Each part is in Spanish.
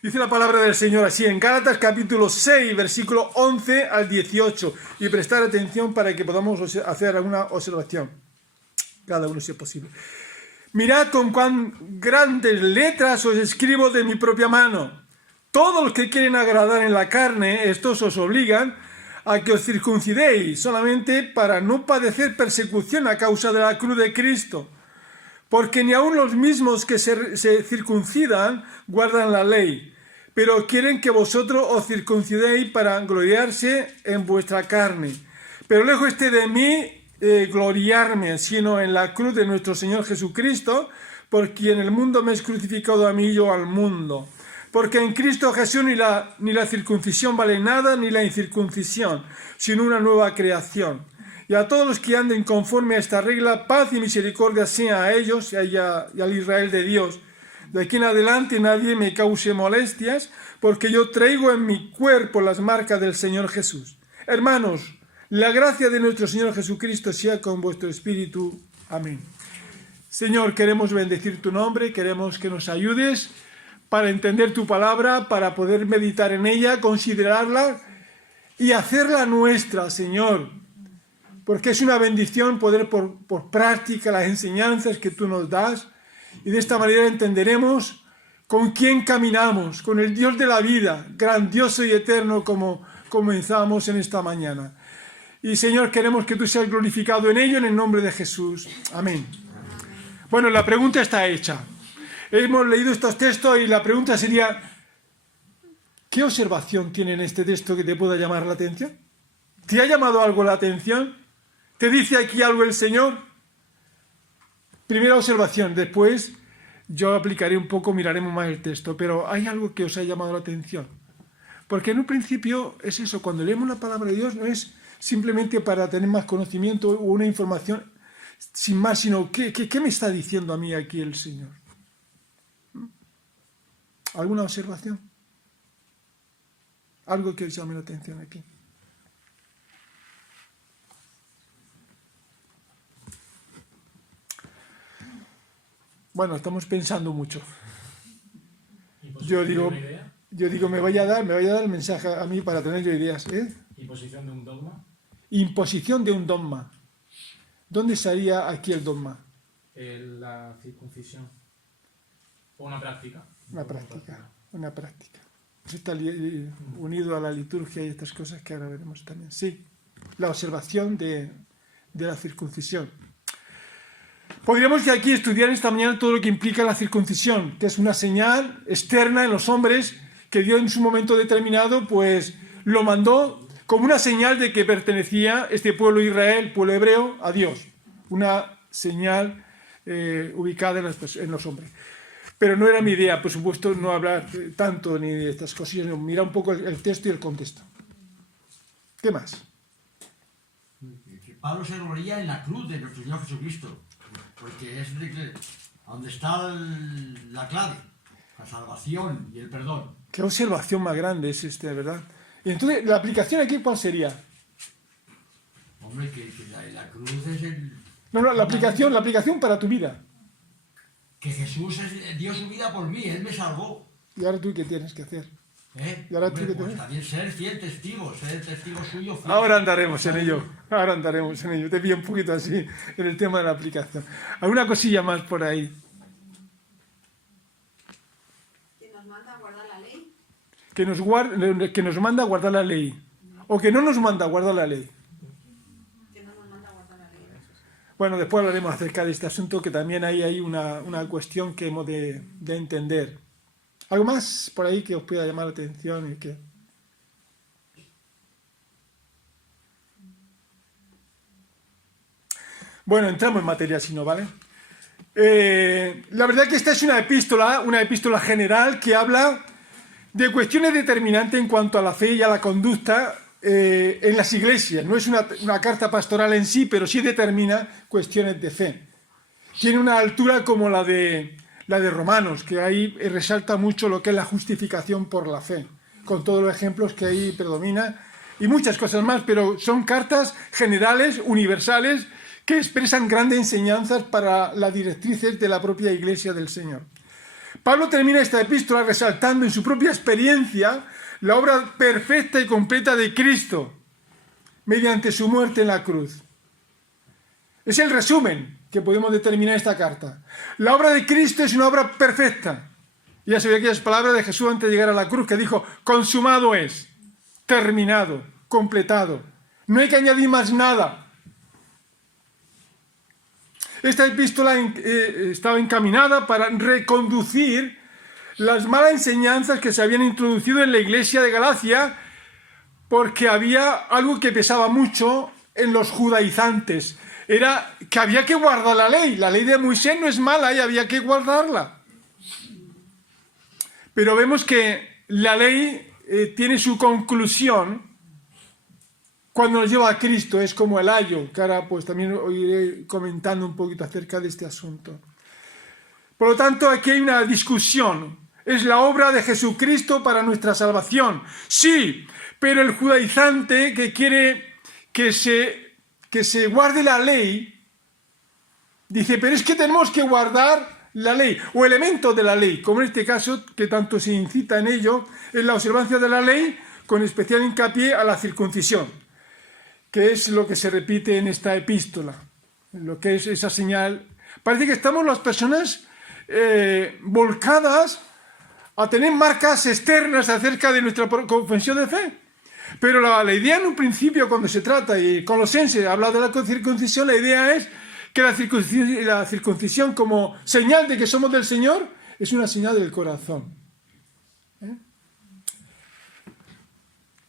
Dice la palabra del Señor así en Gálatas capítulo 6, versículo 11 al 18. Y prestar atención para que podamos hacer alguna observación. Cada uno si es posible. Mirad con cuán grandes letras os escribo de mi propia mano. Todos los que quieren agradar en la carne, estos os obligan a que os circuncidéis, solamente para no padecer persecución a causa de la cruz de Cristo. Porque ni aun los mismos que se circuncidan guardan la ley, pero quieren que vosotros os circuncidéis para gloriarse en vuestra carne. Pero lejos esté de mí gloriarme, sino en la cruz de nuestro Señor Jesucristo, por quien el mundo me es crucificado a mí y yo al mundo. Porque en Cristo Jesús ni la circuncisión vale nada, ni la incircuncisión, sino una nueva creación. Y a todos los que anden conforme a esta regla, paz y misericordia sea a ellos y al Israel de Dios. De aquí en adelante nadie me cause molestias, porque yo traigo en mi cuerpo las marcas del Señor Jesús. Hermanos, la gracia de nuestro Señor Jesucristo sea con vuestro espíritu. Amén. Señor, queremos bendecir tu nombre, queremos que nos ayudes para entender tu palabra, para poder meditar en ella, considerarla y hacerla nuestra, Señor. Porque es una bendición poder por práctica las enseñanzas que tú nos das, y de esta manera entenderemos con quién caminamos, con el Dios de la vida, grandioso y eterno como comenzamos en esta mañana. Y Señor, queremos que tú seas glorificado en ello, en el nombre de Jesús. Amén. Bueno, la pregunta está hecha. Hemos leído estos textos y la pregunta sería, ¿qué observación tiene en este texto que te pueda llamar la atención? ¿Te ha llamado algo la atención? ¿Te dice aquí algo el Señor? Primera observación, después yo aplicaré un poco, miraremos más el texto, pero ¿hay algo que os ha llamado la atención? Porque en un principio es eso, cuando leemos la palabra de Dios no es simplemente para tener más conocimiento o una información sin más, sino ¿qué me está diciendo a mí aquí el Señor? ¿Alguna observación? ¿Algo que os llame la atención aquí? Bueno, estamos pensando mucho. Yo digo, me vaya a dar el mensaje a mí para tener yo ideas. ¿Imposición de un dogma? Imposición de un dogma. ¿Dónde estaría aquí el dogma? La circuncisión. O una práctica. Una práctica. Eso está unido a la liturgia y estas cosas que ahora veremos también. Sí, la observación de la circuncisión. Podríamos que aquí estudiar esta mañana todo lo que implica la circuncisión, que es una señal externa en los hombres que Dios en su momento determinado pues lo mandó como una señal de que pertenecía este pueblo de Israel, pueblo hebreo, a Dios. Una señal ubicada en los hombres. Pero no era mi idea, por supuesto, no hablar tanto ni de estas cosillas, sino mirar un poco el texto y el contexto. ¿Qué más? Que Pablo se gloría en la cruz de nuestro Señor Jesucristo, porque es donde está la clave, la salvación y el perdón. Qué observación más grande es ¿verdad? Y entonces, ¿la aplicación aquí cuál sería? Hombre, que la cruz es el... No, la aplicación para tu vida. Que Jesús dio su vida por mí, Él me salvó. ¿Y ahora tú qué tienes que hacer? ¿Y ahora tú qué tienes? También ser fiel testigo suyo. Fiel. Ahora andaremos en ello. Te pillo un poquito así en el tema de la aplicación. ¿Alguna cosilla más por ahí? Que nos manda a guardar la ley. Que nos manda a guardar la ley. O que no nos manda a guardar la ley. Bueno, después hablaremos acerca de este asunto, que también hay una cuestión que hemos de entender. ¿Algo más por ahí que os pueda llamar la atención? Bueno, entramos en materia, si no, ¿vale? La verdad que esta es una epístola general que habla de cuestiones determinantes en cuanto a la fe y a la conducta en las iglesias. No es una carta pastoral en sí, pero sí determina cuestiones de fe. Tiene una altura como la de Romanos, que ahí resalta mucho lo que es la justificación por la fe, con todos los ejemplos que ahí predomina y muchas cosas más, pero son cartas generales, universales, que expresan grandes enseñanzas para las directrices de la propia Iglesia del Señor. Pablo termina esta epístola resaltando en su propia experiencia la obra perfecta y completa de Cristo mediante su muerte en la cruz. Es el resumen que podemos determinar esta carta. La obra de Cristo es una obra perfecta. Ya se ve aquellas palabras de Jesús antes de llegar a la cruz que dijo, consumado es, terminado, completado. No hay que añadir más nada. Esta epístola estaba encaminada para reconducir las malas enseñanzas que se habían introducido en la iglesia de Galacia, porque había algo que pesaba mucho en los judaizantes. Era que había que guardar la ley. La ley de Moisés no es mala y había que guardarla. Pero vemos que la ley tiene su conclusión cuando nos lleva a Cristo. Es como el ayo, que ahora pues también os iré comentando un poquito acerca de este asunto. Por lo tanto, aquí hay una discusión. ¿Es la obra de Jesucristo para nuestra salvación? Sí, pero el judaizante que quiere que se guarde la ley, dice, pero es que tenemos que guardar la ley, o elementos de la ley, como en este caso, que tanto se incita en ello, en la observancia de la ley, con especial hincapié a la circuncisión, que es lo que se repite en esta epístola, lo que es esa señal. Parece que estamos las personas volcadas a tener marcas externas acerca de nuestra confesión de fe. Pero la idea en un principio, cuando se trata, y Colosenses habla de la circuncisión, la idea es que la circuncisión como señal de que somos del Señor es una señal del corazón.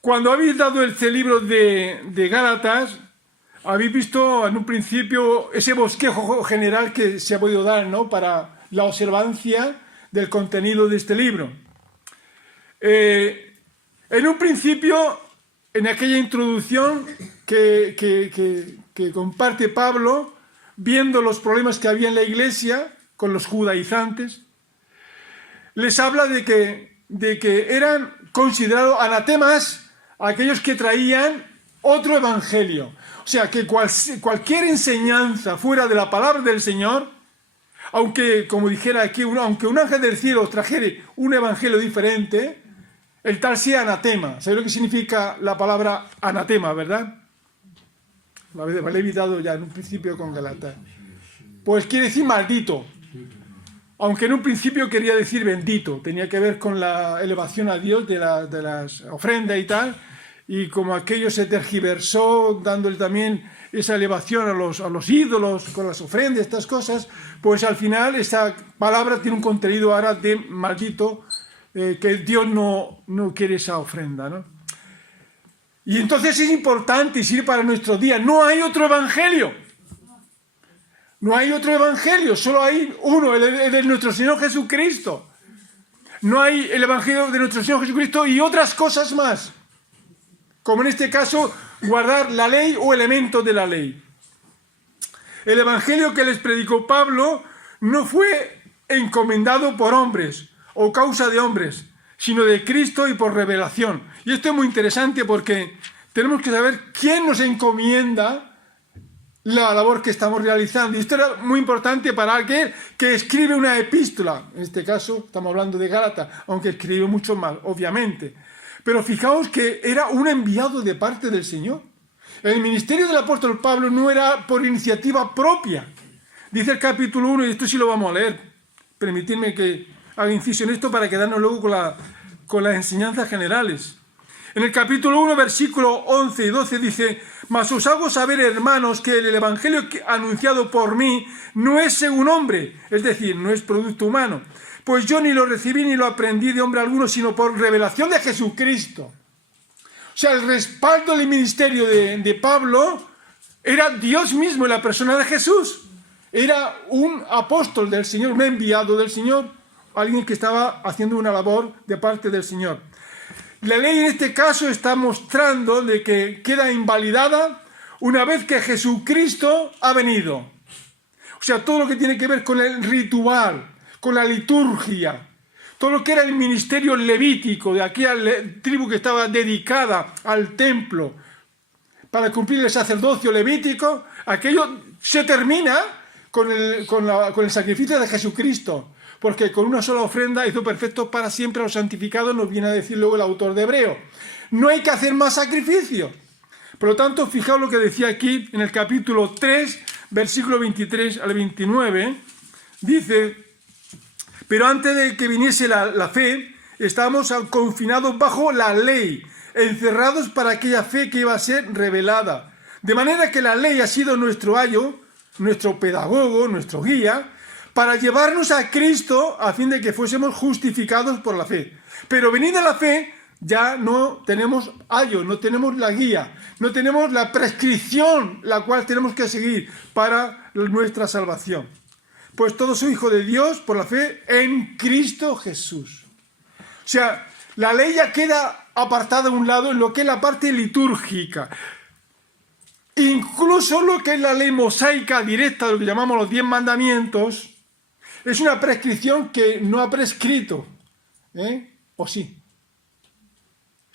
Cuando habéis dado este libro de Gálatas, habéis visto en un principio ese bosquejo general que se ha podido dar, ¿no?, para la observancia del contenido de este libro. En un principio, en aquella introducción que comparte Pablo, viendo los problemas que había en la iglesia con los judaizantes, les habla de que eran considerados anatemas aquellos que traían otro evangelio. O sea, que cualquier enseñanza fuera de la palabra del Señor, aunque, como dijera aquí, aunque un ángel del cielo trajere un evangelio diferente, el tal sea anatema. ¿Sabéis lo que significa la palabra anatema, verdad? Lo he evitado ya en un principio con Galatas. Pues quiere decir maldito. Aunque en un principio quería decir bendito. Tenía que ver con la elevación a Dios de las ofrendas y tal. Y como aquello se tergiversó, dándole también esa elevación a los ídolos con las ofrendas, estas cosas, pues al final esa palabra tiene un contenido ahora de maldito, que Dios no quiere esa ofrenda, ¿no? Y entonces es importante y sirve para nuestro día. No hay otro evangelio. No hay otro evangelio, solo hay uno, el de nuestro Señor Jesucristo. No hay el evangelio de nuestro Señor Jesucristo y otras cosas más. Como en este caso, guardar la ley o elementos de la ley. El evangelio que les predicó Pablo no fue encomendado por hombres o causa de hombres, sino de Cristo y por revelación. Y esto es muy interesante porque tenemos que saber quién nos encomienda la labor que estamos realizando. Y esto era muy importante para aquel que escribe una epístola. En este caso estamos hablando de Gálatas, aunque escribió mucho más, obviamente. Pero fijaos que era un enviado de parte del Señor. El ministerio del apóstol Pablo no era por iniciativa propia. Dice el capítulo 1, y esto sí lo vamos a leer. Permitidme que haga inciso en esto para quedarnos luego con las enseñanzas generales. En el capítulo 1, versículo 11 y 12 dice: mas os hago saber, hermanos, que el evangelio anunciado por mí no es según hombre, es decir, no es producto humano, pues yo ni lo recibí ni lo aprendí de hombre alguno, sino por revelación de Jesucristo. O sea, el respaldo del ministerio de Pablo era Dios mismo en la persona de Jesús. Era un apóstol del Señor, un enviado del Señor, alguien que estaba haciendo una labor de parte del Señor. La ley en este caso está mostrando de que queda invalidada una vez que Jesucristo ha venido. O sea, todo lo que tiene que ver con el ritual, con la liturgia, todo lo que era el ministerio levítico de aquella tribu que estaba dedicada al templo para cumplir el sacerdocio levítico, aquello se termina con el sacrificio de Jesucristo. porque con una sola ofrenda hizo perfectos para siempre a los santificados, nos viene a decir luego el autor de Hebreo. No hay que hacer más sacrificio. Por lo tanto, fijaos lo que decía aquí en el capítulo 3, versículo 23 al 29, dice: pero antes de que viniese la fe, estábamos confinados bajo la ley, encerrados para aquella fe que iba a ser revelada. De manera que la ley ha sido nuestro ayo, nuestro pedagogo, nuestro guía, para llevarnos a Cristo a fin de que fuésemos justificados por la fe. Pero venida la fe, ya no tenemos ayo, no tenemos la guía, no tenemos la prescripción la cual tenemos que seguir para nuestra salvación. Pues todo soy hijo de Dios por la fe en Cristo Jesús. O sea, la ley ya queda apartada a un lado en lo que es la parte litúrgica. Incluso lo que es la ley mosaica directa, lo que llamamos los 10 mandamientos, es una prescripción que no ha prescrito. ¿O sí?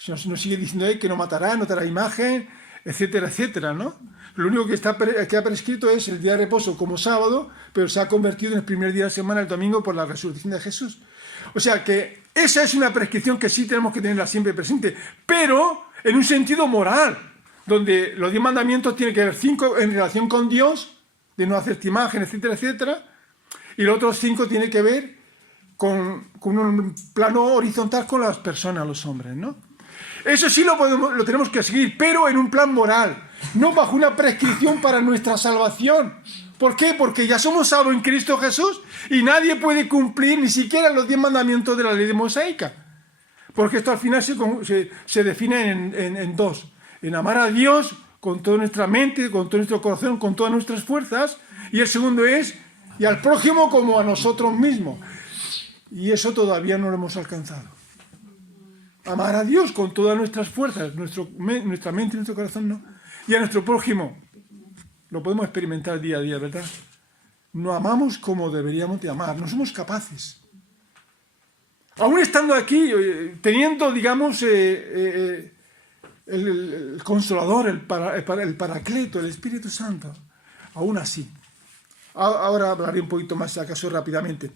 Nos sigue diciendo que no matará, no te hará imagen, etcétera, etcétera, ¿no? Lo único que ha prescrito es el día de reposo como sábado, pero se ha convertido en el primer día de la semana, el domingo, por la resurrección de Jesús. O sea que esa es una prescripción que sí tenemos que tenerla siempre presente, pero en un sentido moral, donde los 10 mandamientos tienen que ver 5 en relación con Dios, de no hacerte imagen, etcétera, etcétera, y los otros 5 tienen que ver con un plano horizontal con las personas, los hombres, ¿no? Eso sí lo tenemos que seguir, pero en un plan moral, no bajo una prescripción para nuestra salvación. ¿Por qué? Porque ya somos salvos en Cristo Jesús y nadie puede cumplir ni siquiera los 10 mandamientos de la ley mosaica. Porque esto al final se define en dos. En amar a Dios con toda nuestra mente, con todo nuestro corazón, con todas nuestras fuerzas. Y el segundo es, y al prójimo como a nosotros mismos. Y eso todavía no lo hemos alcanzado. Amar a Dios con todas nuestras fuerzas, nuestra mente y nuestro corazón no. Y a nuestro prójimo, lo podemos experimentar día a día, ¿verdad? No amamos como deberíamos de amar, no somos capaces. Aún estando aquí, teniendo, digamos, el Consolador, el Paracleto, el Espíritu Santo, aún así. Ahora hablaré un poquito más, si acaso rápidamente.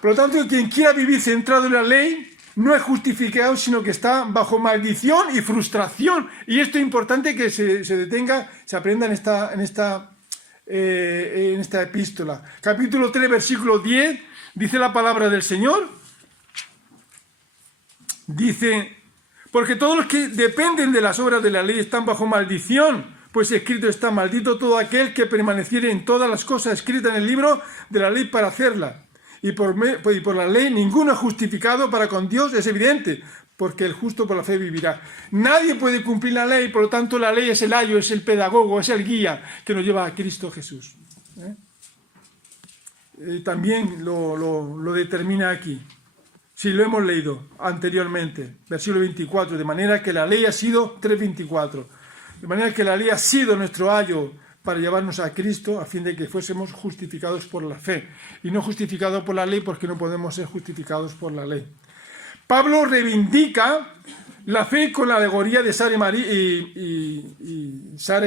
Por lo tanto, quien quiera vivir centrado en la ley, no es justificado, sino que está bajo maldición y frustración. Y esto es importante que se detenga, se aprenda en esta epístola. Capítulo 3, versículo 10, dice la palabra del Señor. Dice: porque todos los que dependen de las obras de la ley están bajo maldición, pues escrito está: maldito todo aquel que permaneciere en todas las cosas escritas en el libro de la ley para hacerla. Y por la ley ninguno es justificado para con Dios, es evidente, porque el justo por la fe vivirá. Nadie puede cumplir la ley, por lo tanto la ley es el ayo, es el pedagogo, es el guía que nos lleva a Cristo Jesús. También lo determina aquí. Si lo hemos leído anteriormente, versículo 24, de manera que la ley ha sido 3:24, de manera que la ley ha sido nuestro ayo para llevarnos a Cristo, a fin de que fuésemos justificados por la fe, y no justificados por la ley, porque no podemos ser justificados por la ley. Pablo reivindica la fe con la alegoría de Sara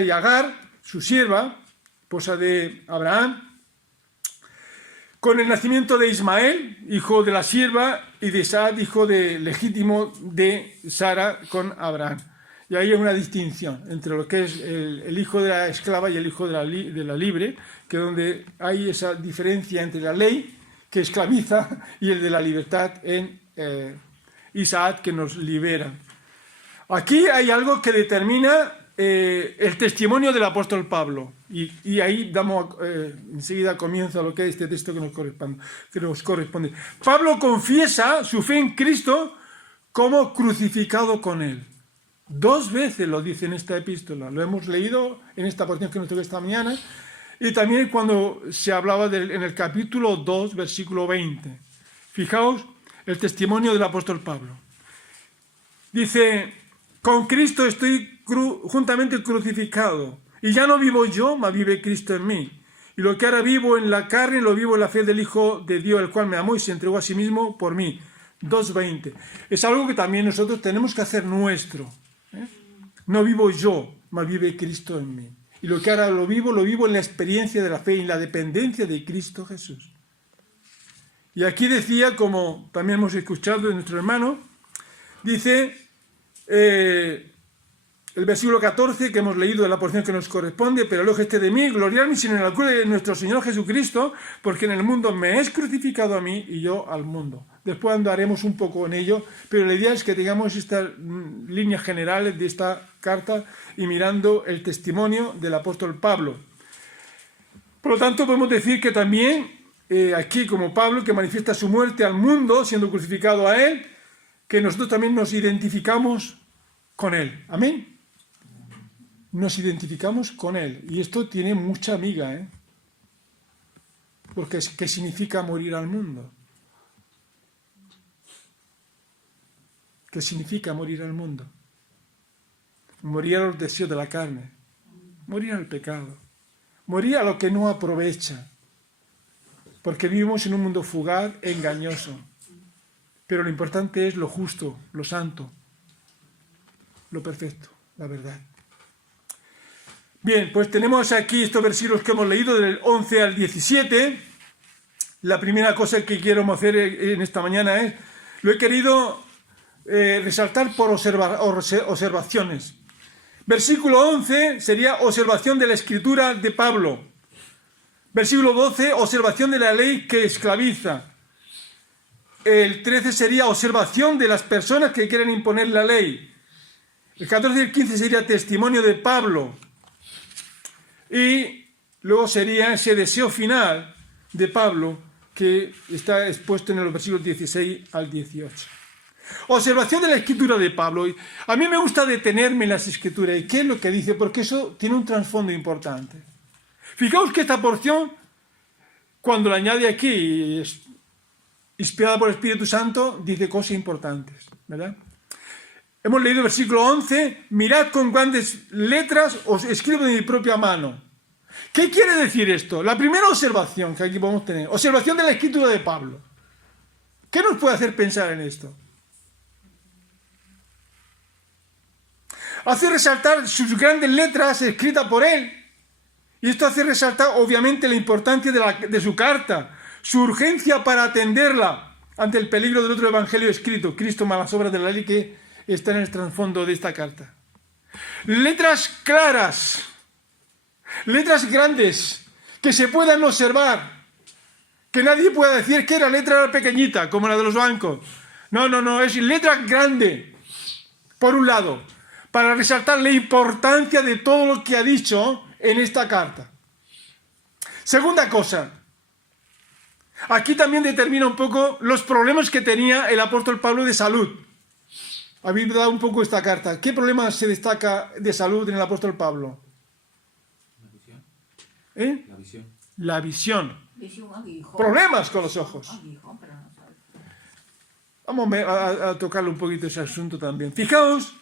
y Agar, su sierva, esposa de Abraham, con el nacimiento de Ismael, hijo de la sierva, y de Isaac, hijo legítimo de Sara con Abraham. Y ahí hay una distinción entre lo que es el hijo de la esclava y el hijo de la libre, que donde hay esa diferencia entre la ley, que esclaviza, y el de la libertad en Isaac, que nos libera. Aquí hay algo que determina el testimonio del apóstol Pablo. Y ahí damos enseguida comienzo a lo que es este texto que nos corresponde. Pablo confiesa su fe en Cristo como crucificado con él. 2 veces lo dice en esta epístola. Lo hemos leído en esta porción que nos tocó esta mañana. Y también cuando se hablaba en el capítulo 2, versículo 20. Fijaos el testimonio del apóstol Pablo. Dice: con Cristo estoy juntamente crucificado. Y ya no vivo yo, mas vive Cristo en mí. Y lo que ahora vivo en la carne, lo vivo en la fe del Hijo de Dios, el cual me amó y se entregó a sí mismo por mí. 2:20. Es algo que también nosotros tenemos que hacer nuestro. No vivo yo, mas vive Cristo en mí. Y lo que ahora lo vivo en la experiencia de la fe y en la dependencia de Cristo Jesús. Y aquí decía, como también hemos escuchado de nuestro hermano, dice el versículo 14 que hemos leído de la porción que nos corresponde: pero el ojo esté de mí, gloriarme sino en la cruz de nuestro Señor Jesucristo, porque en el mundo me es crucificado a mí y yo al mundo. Después andaremos un poco en ello, pero la idea es que tengamos estas líneas generales de esta carta y mirando el testimonio del apóstol Pablo. Por lo tanto, podemos decir que también aquí, como Pablo, que manifiesta su muerte al mundo, siendo crucificado a él, que nosotros también nos identificamos con él. Amén. Nos identificamos con él. Y esto tiene mucha miga, ¿eh? Porque ¿qué significa morir al mundo? ¿Qué significa morir al mundo? Morir a los deseos de la carne, morir al pecado, morir a lo que no aprovecha, porque vivimos en un mundo fugaz, engañoso. Pero lo importante es lo justo, lo santo, lo perfecto, la verdad. Bien, pues tenemos aquí estos versículos que hemos leído del 11 al 17. La primera cosa que quiero hacer en esta mañana es, lo he querido resaltar por observaciones. Versículo 11 sería observación de la escritura de Pablo. Versículo 12, observación de la ley que esclaviza. El 13 sería observación de las personas que quieren imponer la ley. El 14 y el 15 sería testimonio de Pablo. Y luego sería ese deseo final de Pablo que está expuesto en los versículos 16 al 18. Observación de la escritura de Pablo. A mí me gusta detenerme en las escrituras. ¿Y qué es lo que dice? Porque eso tiene un trasfondo importante. Fijaos que esta porción, cuando la añade aquí, inspirada por el Espíritu Santo, dice cosas importantes, ¿verdad? Hemos leído el versículo 11, mirad con grandes letras, os escribo de mi propia mano. ¿Qué quiere decir esto? La primera observación que aquí podemos tener, observación de la escritura de Pablo. ¿Qué nos puede hacer pensar en esto? Hace resaltar sus grandes letras escritas por él. Y esto hace resaltar, obviamente, la importancia de su carta, su urgencia para atenderla ante el peligro del otro evangelio escrito, Cristo más las obras de la ley, que está en el trasfondo de esta carta. Letras claras, letras grandes, que se puedan observar, que nadie pueda decir que la letra era pequeñita, como la de los bancos. No, es letra grande, por un lado, para resaltar la importancia de todo lo que ha dicho en esta carta. Segunda cosa, aquí también determina un poco los problemas que tenía el apóstol Pablo de salud. Habéis dado un poco esta carta. ¿Qué problema se destaca de salud en el apóstol Pablo? La visión. ¿Eh? La visión. La visión. Visión, aguijón. Problemas con los ojos. Aguijón, pero no sabe. Vamos a tocarle un poquito ese asunto también. Fijaos,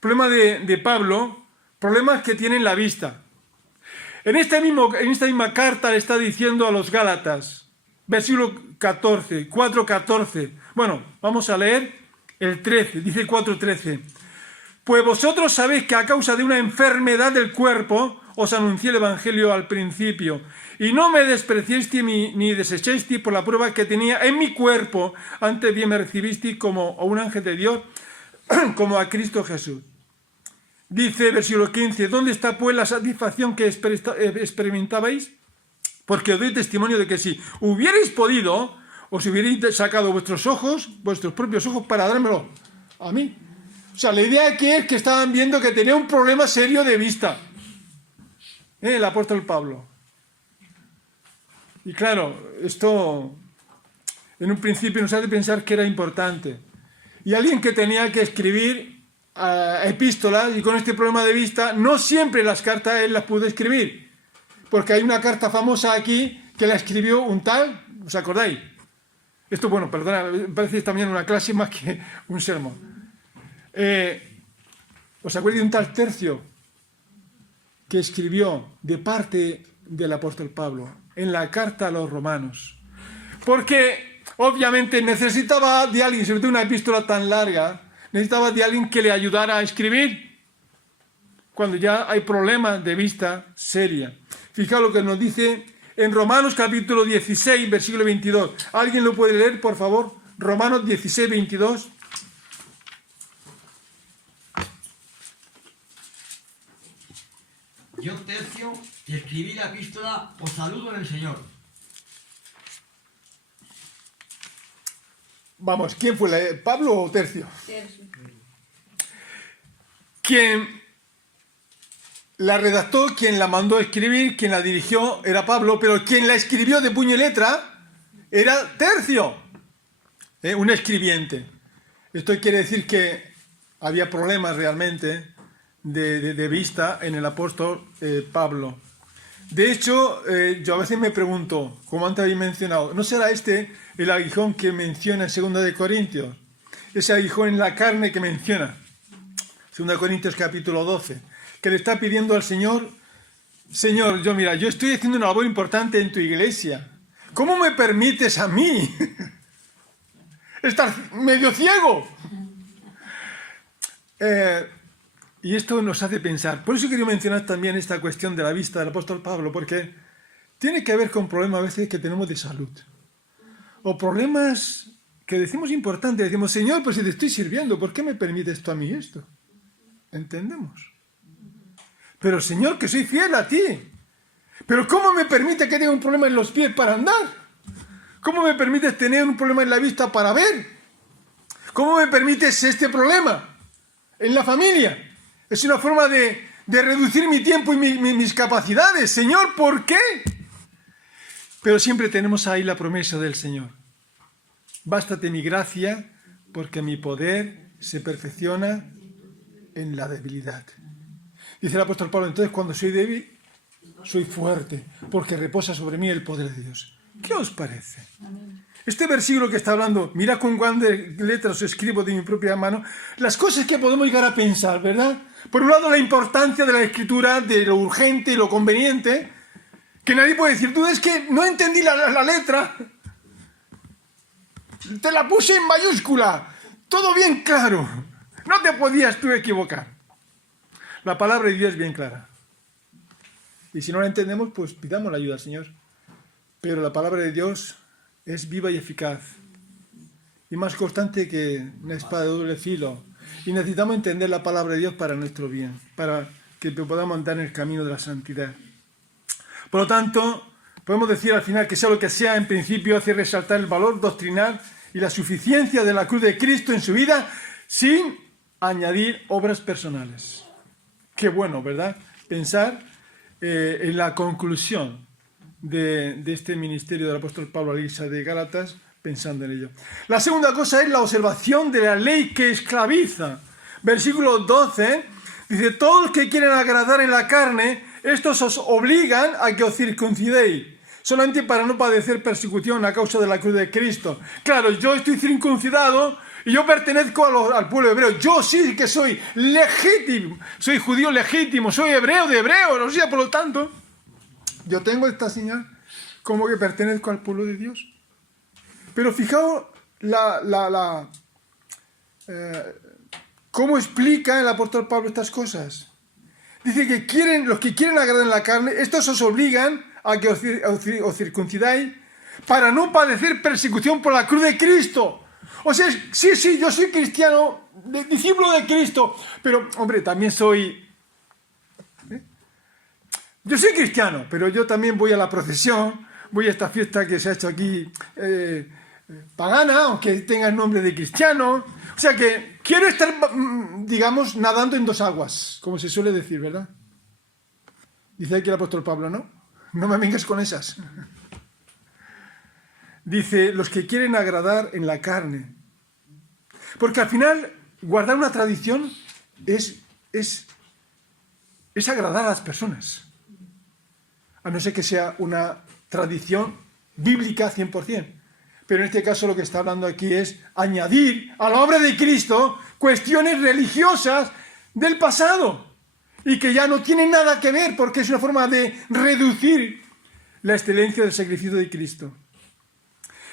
problema de Pablo, problemas que tienen la vista. En esta misma carta le está diciendo a los Gálatas, versículo 14, 4:14. Bueno, vamos a leer el 13, dice 4:13. Pues vosotros sabéis que a causa de una enfermedad del cuerpo os anuncié el evangelio al principio, y no me despreciasteis ni desechasteis por la prueba que tenía en mi cuerpo, antes bien me recibisteis como a un ángel de Dios, como a Cristo Jesús. Dice versículo 15, ¿dónde está pues la satisfacción que experimentabais? Porque os doy testimonio de que si hubierais podido, os hubierais sacado vuestros ojos, vuestros propios ojos, para dármelo a mí. O sea, la idea aquí es que estaban viendo que tenía un problema serio de vista. El apóstol Pablo. Y claro, esto en un principio nos hace pensar que era importante. Y alguien que tenía que escribir epístolas y con este problema de vista, no siempre las cartas él las pudo escribir. Porque hay una carta famosa aquí que la escribió un tal, ¿os acordáis? Esto, bueno, perdona, me parece también una clase más que un sermón. ¿Os acordáis de un tal Tercio que escribió de parte del apóstol Pablo en la carta a los romanos? Porque obviamente necesitaba de alguien, sobre todo una epístola tan larga, necesitaba de alguien que le ayudara a escribir cuando ya hay problemas de vista seria. Fijaos lo que nos dice en Romanos capítulo 16, versículo 22. ¿Alguien lo puede leer, por favor? Romanos 16, 22. Yo, Tercio, que escribí la epístola, os saludo en el Señor. Vamos, ¿quién fue? ¿Pablo o Tercio? Tercio. Quien la redactó, quien la mandó a escribir, quien la dirigió era Pablo, pero quien la escribió de puño y letra era Tercio, un escribiente. Esto quiere decir que había problemas realmente de vista en el apóstol Pablo. De hecho, yo a veces me pregunto, como antes habéis mencionado, ¿no será este el aguijón que menciona en 2 de Corintios? Ese aguijón en la carne que menciona, 2 Corintios capítulo 12, que le está pidiendo al Señor, Señor, yo estoy haciendo una labor importante en tu iglesia. ¿Cómo me permites a mí estar medio ciego? Y esto nos hace pensar. Por eso quería mencionar también esta cuestión de la vista del apóstol Pablo, porque tiene que ver con problemas a veces que tenemos de salud. O problemas que decimos importantes. Decimos, Señor, pues si te estoy sirviendo, ¿por qué me permites tú a mí esto? ¿Entendemos? Pero Señor, que soy fiel a ti. Pero ¿cómo me permite que tenga un problema en los pies para andar? ¿Cómo me permites tener un problema en la vista para ver? ¿Cómo me permites este problema en la familia? Es una forma de reducir mi tiempo y mis capacidades. Señor, ¿por qué? Pero siempre tenemos ahí la promesa del Señor. Bástate mi gracia, porque mi poder se perfecciona en la debilidad. Dice el apóstol Pablo, entonces cuando soy débil, soy fuerte, porque reposa sobre mí el poder de Dios. ¿Qué os parece? Este versículo que está hablando, mira con grandes letras, escribo de mi propia mano, las cosas que podemos llegar a pensar, ¿verdad? Por un lado, la importancia de la escritura, de lo urgente y lo conveniente, que nadie puede decir, tú es que no entendí la letra, te la puse en mayúscula, todo bien claro, no te podías tú equivocar. La palabra de Dios es bien clara. Y si no la entendemos, pues pidamos la ayuda al Señor. Pero la palabra de Dios es viva y eficaz, y más constante que una espada de doble filo. Y necesitamos entender la palabra de Dios para nuestro bien, para que podamos andar en el camino de la santidad. Por lo tanto, podemos decir al final que sea lo que sea, en principio hace resaltar el valor doctrinal y la suficiencia de la cruz de Cristo en su vida, sin añadir obras personales. Qué bueno, ¿verdad? Pensar en la conclusión de este ministerio del apóstol Pablo a la iglesia de Gálatas, pensando en ello. La segunda cosa es la observación de la ley que esclaviza. Versículo 12 dice, todos los que quieren agradar en la carne, estos os obligan a que os circuncidéis, solamente para no padecer persecución a causa de la cruz de Cristo. Claro, yo estoy circuncidado y yo pertenezco al pueblo hebreo. Yo sí que soy legítimo, soy judío legítimo, soy hebreo de hebreos, o sea, por lo tanto, yo tengo esta señal como que pertenezco al pueblo de Dios. Pero fijaos cómo explica el apóstol Pablo estas cosas. Dice que los que quieren agradar en la carne, estos os obligan a que os circuncidáis para no padecer persecución por la cruz de Cristo. O sea, sí, yo soy cristiano, discípulo de Cristo, pero, hombre, también soy... Yo soy cristiano, pero yo también voy a la procesión, voy a esta fiesta que se ha hecho aquí pagana, aunque tenga el nombre de cristiano. O sea que quiero estar, digamos, nadando en dos aguas, como se suele decir, ¿verdad? Dice aquí el apóstol Pablo, ¿no? No me vengas con esas. Dice, los que quieren agradar en la carne. Porque al final, guardar una tradición es agradar a las personas. A no ser que sea una tradición bíblica 100%. Pero en este caso lo que está hablando aquí es añadir a la obra de Cristo cuestiones religiosas del pasado y que ya no tienen nada que ver porque es una forma de reducir la excelencia del sacrificio de Cristo.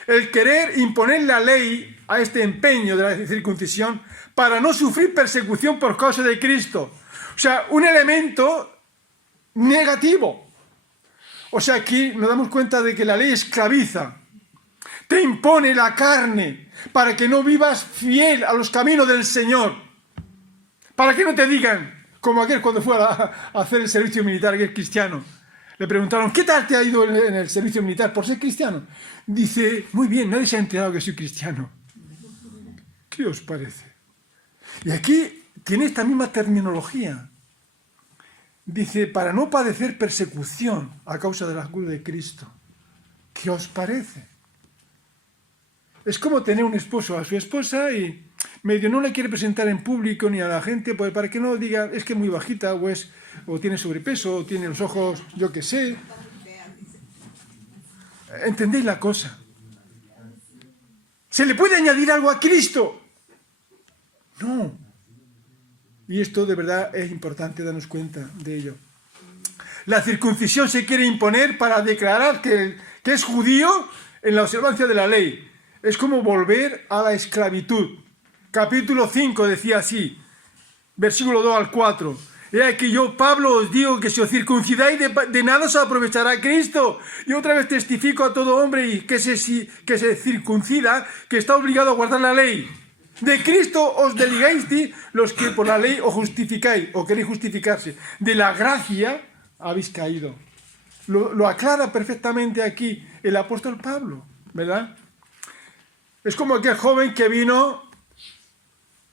El querer imponer la ley a este empeño de la circuncisión para no sufrir persecución por causa de Cristo. O sea, un elemento negativo. O sea, aquí nos damos cuenta de que la ley esclaviza, te impone la carne para que no vivas fiel a los caminos del Señor, para que no te digan, como aquel cuando fue a hacer el servicio militar, aquel cristiano, le preguntaron, ¿qué tal te ha ido en el servicio militar por ser cristiano? Dice, muy bien, nadie se ha enterado que soy cristiano. ¿Qué os parece? Y aquí tiene esta misma terminología. Dice, para no padecer persecución a causa de la cruz de Cristo. ¿Qué os parece? Es como tener un esposo a su esposa y medio no le quiere presentar en público ni a la gente, pues para que no diga, es que es muy bajita, o tiene sobrepeso, o tiene los ojos, yo qué sé. ¿Entendéis la cosa? ¿Se le puede añadir algo a Cristo? No. Y esto de verdad es importante darnos cuenta de ello. La circuncisión se quiere imponer para declarar que es judío en la observancia de la ley. Es como volver a la esclavitud. Capítulo 5 decía así, versículo 2 al 4. He aquí yo, Pablo, os digo que si os circuncidáis de nada os aprovechará Cristo. Y otra vez testifico a todo hombre y que se circuncida, que está obligado a guardar la ley. De Cristo os desligáis los que por la ley os justificáis, o queréis justificarse. De la gracia habéis caído. Lo aclara perfectamente aquí el apóstol Pablo, ¿verdad? Es como aquel joven que vino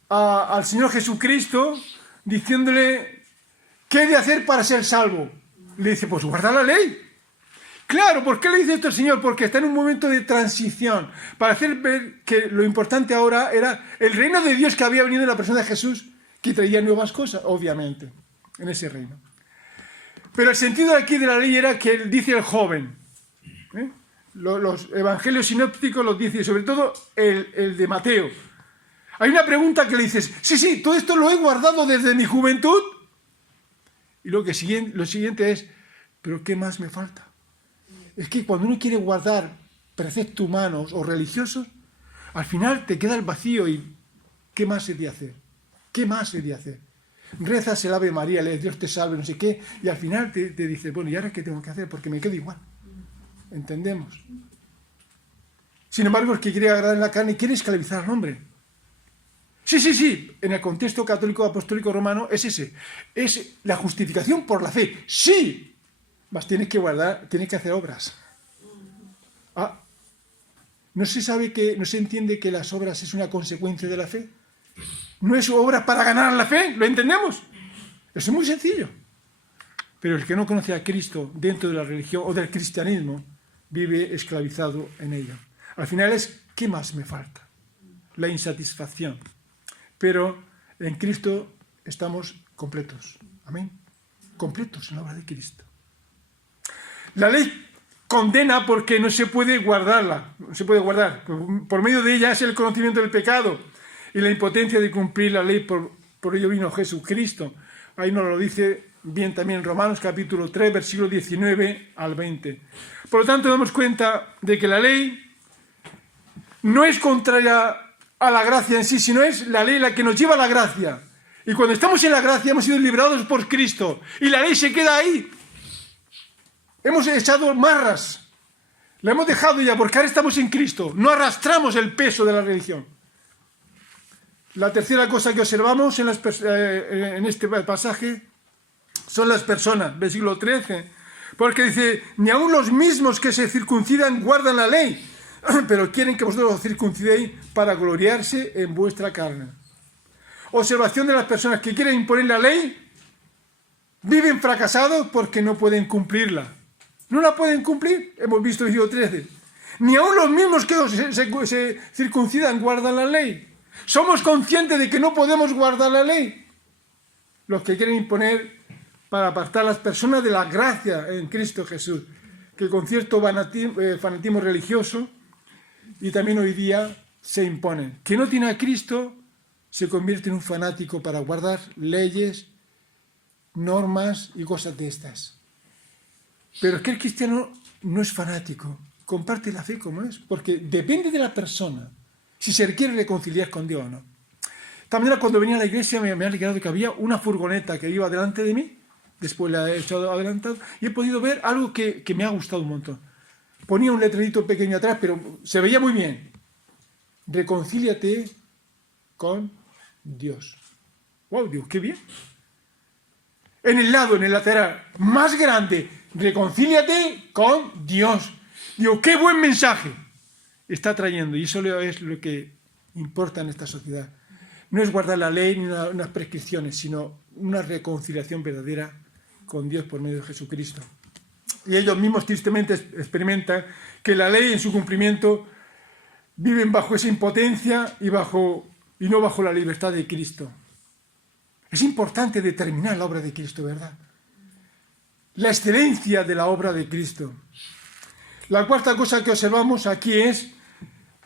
al Señor Jesucristo diciéndole, ¿qué he de hacer para ser salvo? Le dice, pues guarda la ley. Claro, ¿por qué le dice esto el Señor? Porque está en un momento de transición, para hacer ver que lo importante ahora era el reino de Dios que había venido en la persona de Jesús, que traía nuevas cosas, obviamente, en ese reino. Pero el sentido aquí de la ley era que dice el joven, ¿eh? Los evangelios sinópticos los dice, sobre todo el de Mateo. Hay una pregunta que le dices, sí, todo esto lo he guardado desde mi juventud. Y lo siguiente es, ¿pero qué más me falta? Es que cuando uno quiere guardar preceptos humanos o religiosos, al final te queda el vacío y ¿qué más he de hacer? ¿Qué más he de hacer? Rezas el Ave María, lees Dios te salve, no sé qué, y al final te dices, bueno, ¿y ahora qué tengo que hacer? Porque me quedo igual. ¿Entendemos? Sin embargo, el que quiere agradar en la carne quiere esclavizar al hombre. Sí, en el contexto católico apostólico romano es ese. Es la justificación por la fe. Sí, mas tienes que hacer obras. ¿No se entiende que las obras es una consecuencia de la fe? ¿No es obra para ganar la fe? ¿Lo entendemos? Eso es muy sencillo. Pero el que no conoce a Cristo dentro de la religión o del cristianismo vive esclavizado en ella. Al final es, ¿qué más me falta? La insatisfacción. Pero en Cristo estamos completos. Amén. Completos en la obra de Cristo. La ley condena porque no se puede guardarla. No se puede guardar. Por medio de ella es el conocimiento del pecado y la impotencia de cumplir la ley. Por ello vino Jesucristo. Ahí nos lo dice bien también Romanos capítulo 3, versículo 19 al 20. Por lo tanto, damos cuenta de que la ley no es contraria a la gracia en sí, sino es la ley la que nos lleva a la gracia. Y cuando estamos en la gracia hemos sido librados por Cristo. Y la ley se queda ahí. Hemos echado marras. La hemos dejado ya porque ahora estamos en Cristo. No arrastramos el peso de la religión. La tercera cosa que observamos en este pasaje son las personas. Versículo 13. Porque dice, ni aun los mismos que se circuncidan guardan la ley, pero quieren que vosotros os circuncidéis para gloriarse en vuestra carne. Observación de las personas que quieren imponer la ley, viven fracasados porque no pueden cumplirla. No la pueden cumplir, hemos visto el versículo 13. Ni aun los mismos que se circuncidan guardan la ley. Somos conscientes de que no podemos guardar la ley. Los que quieren imponer para apartar a las personas de la gracia en Cristo Jesús, que con cierto fanatismo religioso y también hoy día se imponen. Que no tiene a Cristo se convierte en un fanático para guardar leyes, normas y cosas de estas. Pero es que el cristiano no es fanático, comparte la fe como es, porque depende de la persona si se quiere reconciliar con Dios o no. Esta mañana cuando venía a la iglesia me ha alegrado que había una furgoneta que iba delante de mí, después la he echado adelantado, y he podido ver algo que me ha gustado un montón. Ponía un letrerito pequeño atrás, pero se veía muy bien. Reconcíliate con Dios. ¡Wow, Dios, qué bien! En el lateral, más grande, reconcíliate con Dios. Digo, qué buen mensaje está trayendo, y eso es lo que importa en esta sociedad. No es guardar la ley ni unas prescripciones, sino una reconciliación verdadera con Dios por medio de Jesucristo. Y ellos mismos tristemente experimentan que la ley en su cumplimiento viven bajo esa impotencia y no bajo la libertad de Cristo. Es importante determinar la obra de Cristo, ¿verdad? La excelencia de la obra de Cristo. La cuarta cosa que observamos aquí es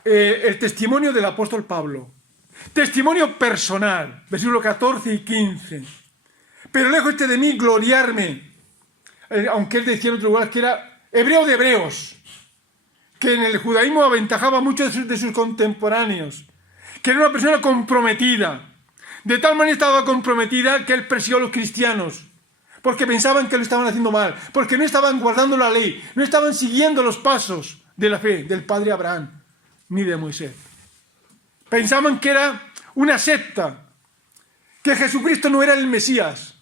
el testimonio del apóstol Pablo. Testimonio personal, versículos 14 y 15. Pero lejos de mí gloriarme, aunque él decía en otro lugar que era hebreo de hebreos, que en el judaísmo aventajaba a muchos de sus contemporáneos, que era una persona comprometida. De tal manera estaba comprometida que él persiguió a los cristianos, porque pensaban que lo estaban haciendo mal, porque no estaban guardando la ley, no estaban siguiendo los pasos de la fe del padre Abraham, ni de Moisés. Pensaban que era una secta, que Jesucristo no era el Mesías,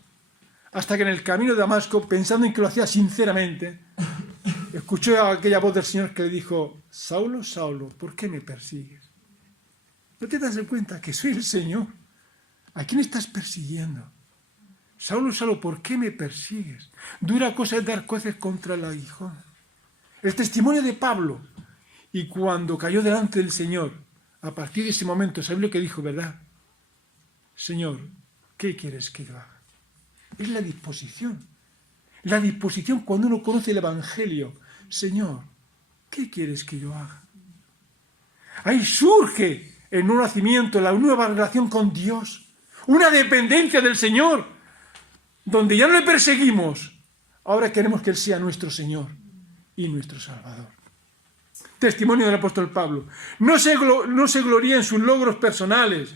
hasta que en el camino de Damasco, pensando en que lo hacía sinceramente, escuchó aquella voz del Señor que le dijo: Saulo, Saulo, ¿por qué me persigues? ¿No te das cuenta que soy el Señor? ¿A quién estás persiguiendo? Saulo, Saulo, ¿por qué me persigues? Dura cosa es dar coces contra el aguijón. El testimonio de Pablo. Y cuando cayó delante del Señor, a partir de ese momento, ¿sabes lo que dijo, verdad? Señor, ¿qué quieres que yo haga? Es la disposición. La disposición cuando uno conoce el Evangelio. Señor, ¿qué quieres que yo haga? Ahí surge el nuevo nacimiento, la nueva relación con Dios. Una dependencia del Señor, donde ya no le perseguimos. Ahora queremos que Él sea nuestro Señor y nuestro Salvador. Testimonio del apóstol Pablo. No se gloría en sus logros personales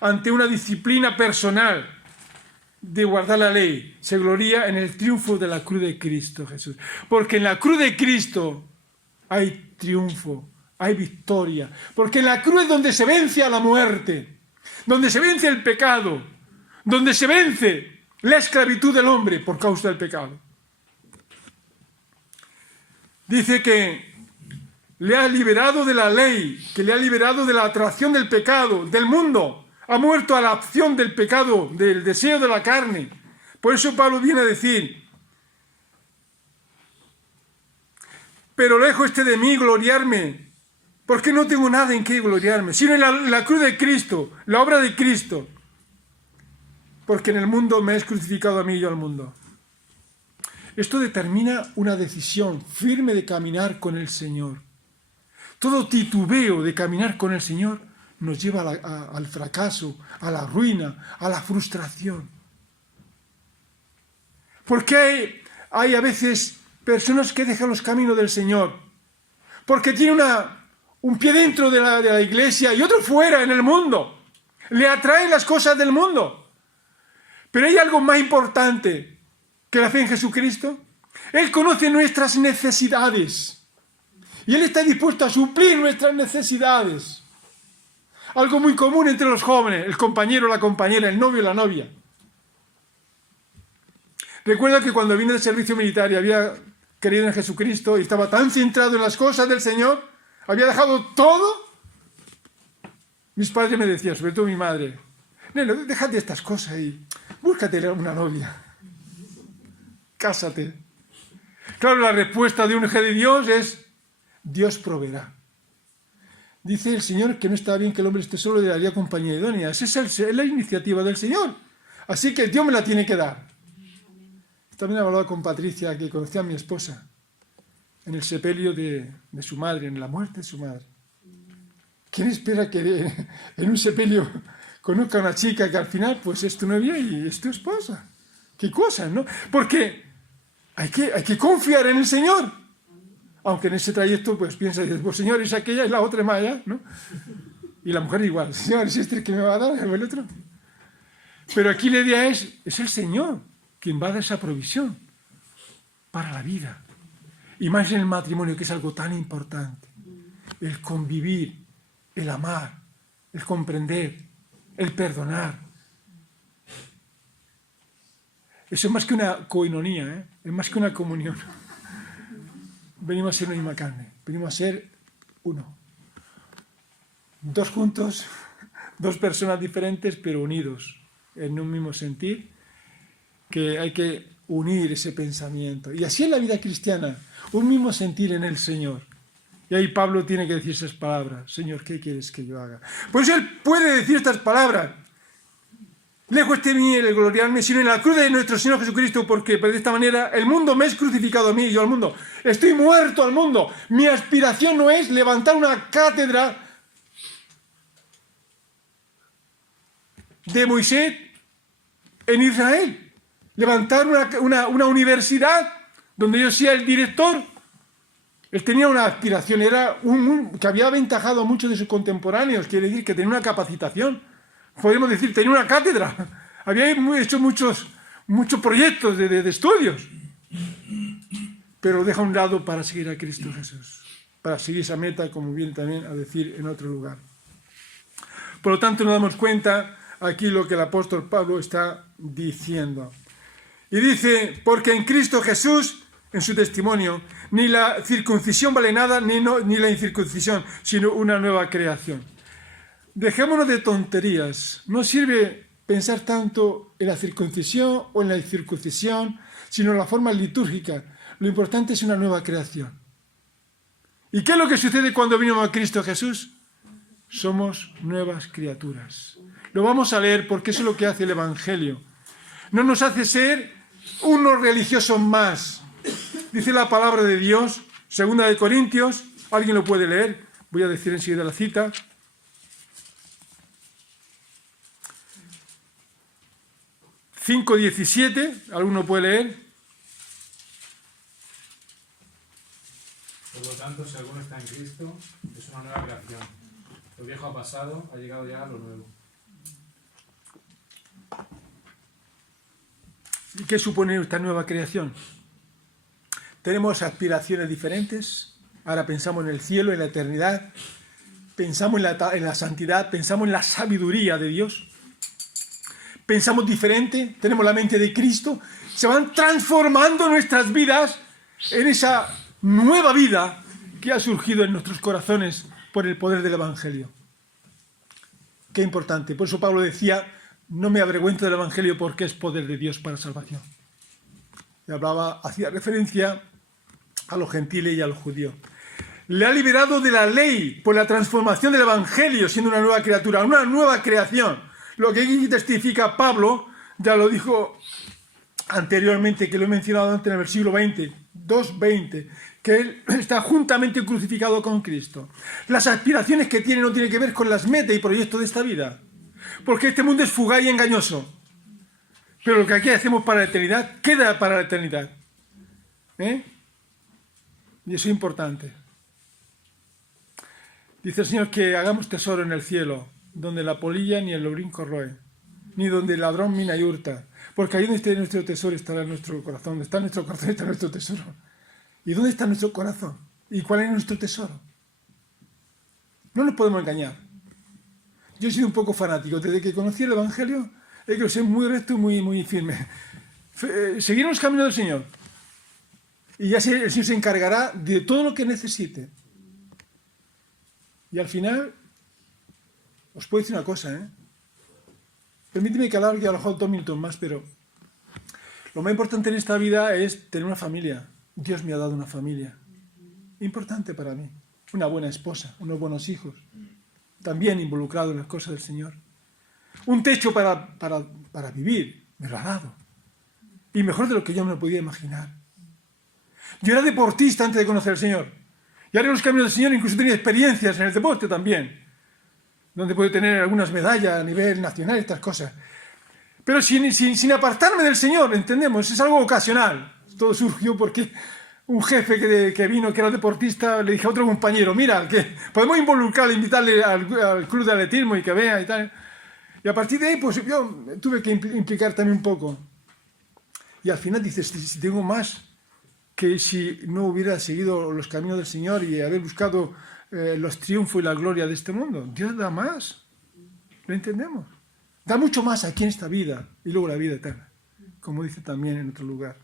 ante una disciplina personal de guardar la ley. Se gloría en el triunfo de la cruz de Cristo Jesús. Porque en la cruz de Cristo hay triunfo, hay victoria. Porque en la cruz es donde se vence a la muerte, donde se vence el pecado, donde se vence la esclavitud del hombre por causa del pecado. Dice que le ha liberado de la ley, que le ha liberado de la atracción del pecado, del mundo. Ha muerto a la acción del pecado, del deseo de la carne. Por eso Pablo viene a decir: pero lejos esté de mí gloriarme, porque no tengo nada en qué gloriarme, sino en la cruz de Cristo, la obra de Cristo. Porque en el mundo me es crucificado a mí y yo al mundo. Esto determina una decisión firme de caminar con el Señor. Todo titubeo de caminar con el Señor nos lleva al fracaso, a la ruina, a la frustración. Porque hay a veces personas que dejan los caminos del Señor, porque tienen un pie dentro de la iglesia y otro fuera en el mundo. Le atraen las cosas del mundo. Pero hay algo más importante que la fe en Jesucristo. Él conoce nuestras necesidades y Él está dispuesto a suplir nuestras necesidades. Algo muy común entre los jóvenes, el compañero, la compañera, el novio, la novia. Recuerdo que cuando vine del servicio militar y había creído en Jesucristo y estaba tan centrado en las cosas del Señor, había dejado todo. Mis padres me decían, sobre todo mi madre: Neno, déjate estas cosas y búscate una novia. Cásate. Claro, la respuesta de un hijo de Dios es: Dios proveerá. Dice el Señor que no está bien que el hombre esté solo, le daría compañía idónea. Esa es la iniciativa del Señor. Así que Dios me la tiene que dar. También he hablado con Patricia, que conocía a mi esposa, en el sepelio de su madre, en la muerte de su madre. ¿Quién espera que en un sepelio conozca a una chica que al final pues es tu novia y es tu esposa? ¿Qué cosas, no? Porque hay que confiar en el Señor. Aunque en ese trayecto pues piensa, pues Señor, es aquella, es la otra Maya, ¿no? Y la mujer igual: Señor, ¿es este el que me va a dar o el otro? Pero aquí la idea es el Señor. quien va a dar esa provisión para la vida. Y más en el matrimonio, que es algo tan importante. El convivir, el amar, el comprender, el perdonar. Eso es más que una coinonía, ¿eh? Es más que una comunión. Venimos a ser una misma carne, venimos a ser uno. Dos juntos, dos personas diferentes, pero unidos en un mismo sentir, que hay que unir ese pensamiento. Y así es la vida cristiana, un mismo sentir en el Señor. Y ahí Pablo tiene que decir esas palabras. Señor, ¿qué quieres que yo haga? Pues él puede decir estas palabras. Lejos esté de mí el gloriarme, sino en la cruz de nuestro Señor Jesucristo, porque de esta manera el mundo me es crucificado a mí y yo al mundo. Estoy muerto al mundo. Mi aspiración no es levantar una cátedra de Moisés en Israel. Levantar una universidad donde yo sea el director. Él tenía una aspiración, era que había aventajado a muchos de sus contemporáneos, quiere decir que tenía una capacitación. Podemos decir, tenía una cátedra, había hecho muchos proyectos de estudios, pero lo deja a un lado para seguir a Cristo Jesús, para seguir esa meta, como viene también a decir en otro lugar. Por lo tanto, nos damos cuenta aquí lo que el apóstol Pablo está diciendo. Y dice, porque en Cristo Jesús, en su testimonio, ni la circuncisión vale nada, ni la incircuncisión, sino una nueva creación. Dejémonos de tonterías. No sirve pensar tanto en la circuncisión o en la incircuncisión, sino en la forma litúrgica. Lo importante es una nueva creación. ¿Y qué es lo que sucede cuando venimos a Cristo Jesús? Somos nuevas criaturas. Lo vamos a leer porque eso es lo que hace el Evangelio. No nos hace ser unos religiosos más. Dice la palabra de Dios, 2 de Corintios, ¿alguien lo puede leer? Voy a decir enseguida la cita. (5:17), ¿alguno puede leer? Por lo tanto, si alguno está en Cristo, es una nueva creación. Lo viejo ha pasado, ha llegado ya lo nuevo. ¿Y qué supone esta nueva creación? Tenemos aspiraciones diferentes. Ahora pensamos en el cielo, en la eternidad. Pensamos en la santidad, pensamos en la sabiduría de Dios. Pensamos diferente, tenemos la mente de Cristo. Se van transformando nuestras vidas en esa nueva vida que ha surgido en nuestros corazones por el poder del Evangelio. Qué importante. Por eso Pablo decía, no me avergüenzo del Evangelio porque es poder de Dios para salvación. Y hacía referencia a los gentiles y a los judíos. Le ha liberado de la ley por la transformación del Evangelio, siendo una nueva criatura, una nueva creación. Lo que aquí testifica Pablo, ya lo dijo anteriormente, que lo he mencionado antes en el versículo 2:20, que él está juntamente crucificado con Cristo. Las aspiraciones que tiene no tienen que ver con las metas y proyectos de esta vida, porque este mundo es fugaz y engañoso. Pero lo que aquí hacemos para la eternidad, queda para la eternidad. Y eso es importante. Dice el Señor que hagamos tesoro en el cielo, donde la polilla ni el orín corroe, ni donde el ladrón mina y hurta. Porque ahí donde esté nuestro tesoro estará nuestro corazón. Donde está nuestro corazón está nuestro tesoro. ¿Y dónde está nuestro corazón? ¿Y cuál es nuestro tesoro? No nos podemos engañar. Yo he sido un poco fanático. Desde que conocí el Evangelio, he querido ser muy recto y muy firme. Seguir los caminos del Señor. Y ya el Señor se encargará de todo lo que necesite. Y al final, os puedo decir una cosa, Permíteme que alargue a lo mejor 2 minutos más, pero lo más importante en esta vida es tener una familia. Dios me ha dado una familia. Importante para mí. Una buena esposa, unos buenos hijos. También involucrado en las cosas del Señor. Un techo para vivir. Me lo ha dado. Y mejor de lo que yo me lo podía imaginar. Yo era deportista antes de conocer al Señor. Y ahora en los caminos del Señor incluso tenía experiencias en el deporte también, donde puedo tener algunas medallas a nivel nacional y estas cosas. Pero sin apartarme del Señor, entendemos, es algo ocasional. Todo surgió porque un jefe que vino, que era deportista, le dije a otro compañero, mira, que podemos involucrarle, invitarle al club de atletismo y que vea y tal. Y a partir de ahí, pues yo tuve que implicar también un poco. Y al final dices, si tengo más que si no hubiera seguido los caminos del Señor y haber buscado los triunfos y la gloria de este mundo. Dios da más. ¿Lo entendemos? Da mucho más aquí en esta vida y luego la vida eterna, como dice también en otro lugar.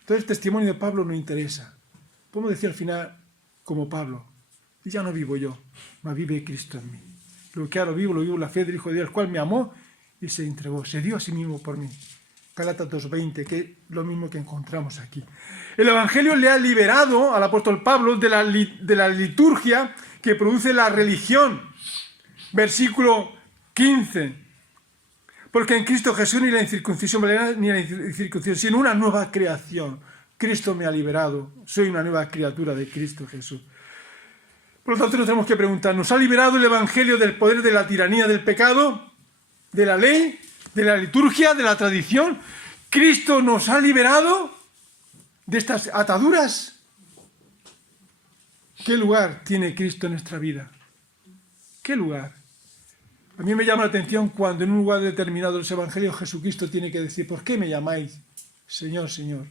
Entonces el testimonio de Pablo no interesa. Podemos decir al final, como Pablo, ya no vivo yo, mas vive Cristo en mí. Lo que ahora vivo en la fe del Hijo de Dios, el cual me amó y se entregó, se dio a sí mismo por mí. Gálatas 2:20, que es lo mismo que encontramos aquí. El Evangelio le ha liberado al apóstol Pablo de la liturgia que produce la religión. Versículo 15. Porque en Cristo Jesús ni la incircuncisión ni la incircuncisión, sino una nueva creación. Cristo me ha liberado. Soy una nueva criatura de Cristo Jesús. Por lo tanto, nos tenemos que preguntar, ¿nos ha liberado el Evangelio del poder de la tiranía del pecado, de la ley, de la liturgia, de la tradición? ¿Cristo nos ha liberado de estas ataduras? ¿Qué lugar tiene Cristo en nuestra vida? ¿Qué lugar? A mí me llama la atención cuando en un lugar determinado de los evangelios Jesucristo tiene que decir, ¿por qué me llamáis Señor, Señor?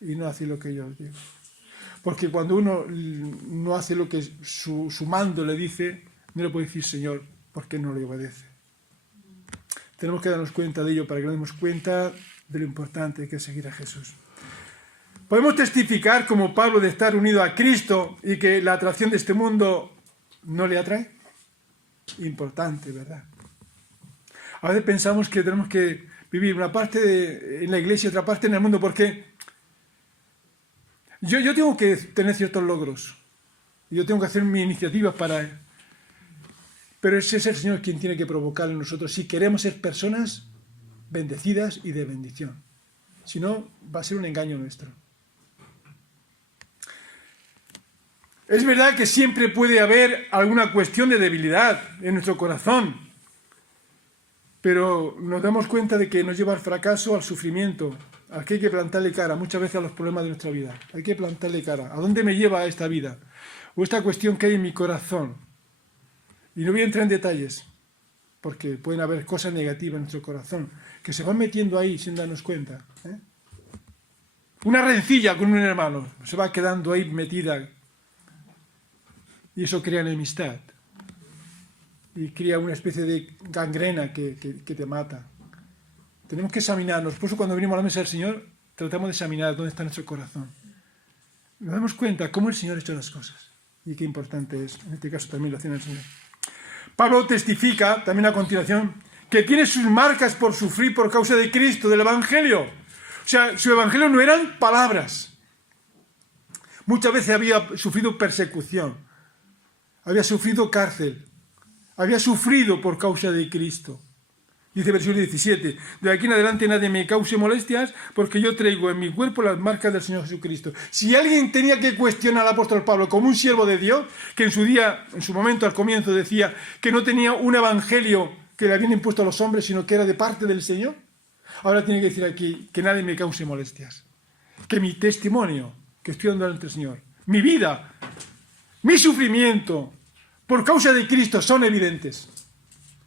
Y no hacéis lo que yo os digo. Porque cuando uno no hace lo que su mando le dice, no le puede decir Señor, porque no le obedece. Tenemos que darnos cuenta de ello para que nos demos cuenta de lo importante que es seguir a Jesús. Podemos testificar como Pablo de estar unido a Cristo y que la atracción de este mundo no le atrae. Importante, ¿verdad? A veces pensamos que tenemos que vivir una parte en la iglesia y otra parte en el mundo porque yo tengo que tener ciertos logros. Yo tengo que hacer mis iniciativas para... Pero ese es el Señor quien tiene que provocar en nosotros si queremos ser personas bendecidas y de bendición. Si no, va a ser un engaño nuestro. Es verdad que siempre puede haber alguna cuestión de debilidad en nuestro corazón, pero nos damos cuenta de que nos lleva al fracaso, al sufrimiento, al que hay que plantarle cara muchas veces a los problemas de nuestra vida. Hay que plantarle cara. ¿A dónde me lleva esta vida? O esta cuestión que hay en mi corazón. Y no voy a entrar en detalles, porque pueden haber cosas negativas en nuestro corazón, que se van metiendo ahí sin darnos cuenta. Una rencilla con un hermano, se va quedando ahí metida. Y eso crea enemistad. Y crea una especie de gangrena que te mata. Tenemos que examinarnos. Por eso cuando venimos a la mesa del Señor, tratamos de examinar dónde está nuestro corazón. Nos damos cuenta cómo el Señor ha hecho las cosas. Y qué importante es. En este caso también lo hace el Señor. Pablo testifica, también a continuación, que tiene sus marcas por sufrir por causa de Cristo, del Evangelio. O sea, su Evangelio no eran palabras. Muchas veces había sufrido persecución. Había sufrido cárcel, había sufrido por causa de Cristo. Dice versículo 17, de aquí en adelante nadie me cause molestias porque yo traigo en mi cuerpo las marcas del Señor Jesucristo. Si alguien tenía que cuestionar al apóstol Pablo como un siervo de Dios, que en su momento al comienzo decía que no tenía un evangelio que le habían impuesto a los hombres, sino que era de parte del Señor, ahora tiene que decir aquí que nadie me cause molestias. Que mi testimonio, que estoy dando ante el Señor, mi vida, mi sufrimiento, por causa de Cristo, son evidentes.